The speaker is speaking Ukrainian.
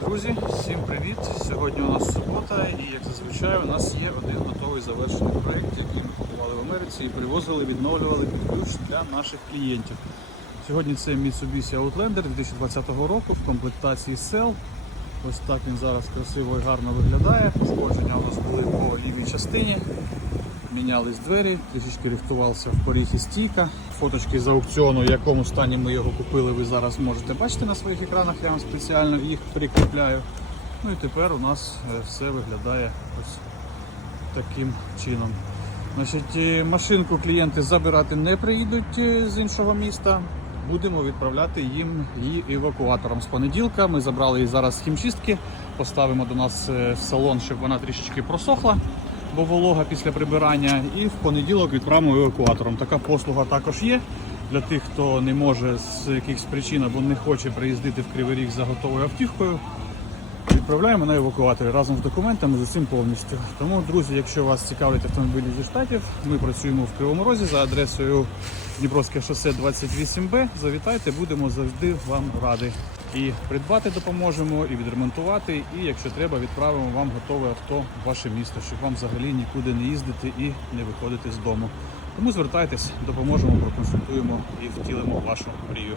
Друзі, всім привіт! Сьогодні у нас субота і як зазвичай у нас є один готовий завершений проєкт, який ми купували в Америці і привозили, відновлювали під ключ для наших клієнтів. Сьогодні це Mitsubishi Outlander 2020 року в комплектації Cell. Ось так він зараз красиво і гарно виглядає. Пошкодження у нас були по лівій частині. Мінялись двері, трішечки рихтувався в поріг стійка. Фоточки з аукціону, в якому стані ми його купили, ви зараз можете бачити на своїх екранах. Я вам спеціально їх прикріпляю. Ну і тепер у нас е, все виглядає ось таким чином. Значить, е, машинку клієнти забирати не приїдуть е, з іншого міста. Будемо відправляти їм її евакуатором з понеділка. Ми забрали її зараз з хімчистки, поставимо до нас е, в салон, щоб вона трішечки просохла, бо волога після прибирання. І в понеділок відправимо евакуатором. Така послуга також є для тих, хто не може з якихось причин або не хоче приїздити в Кривий Ріг за готовою автівкою. Відправляємо на евакуаторі разом з документами з усім повністю. Тому, друзі, якщо вас цікавлять автомобілі зі штатів, ми працюємо в Кривому Розі за адресою Дніпровське шосе 28Б. Завітайте, будемо завжди вам раді. І придбати допоможемо, і відремонтувати, і якщо треба, відправимо вам готове авто в ваше місто, щоб вам взагалі нікуди не їздити і не виходити з дому. Тому звертайтесь, допоможемо, проконсультуємо і втілимо вашу мрію.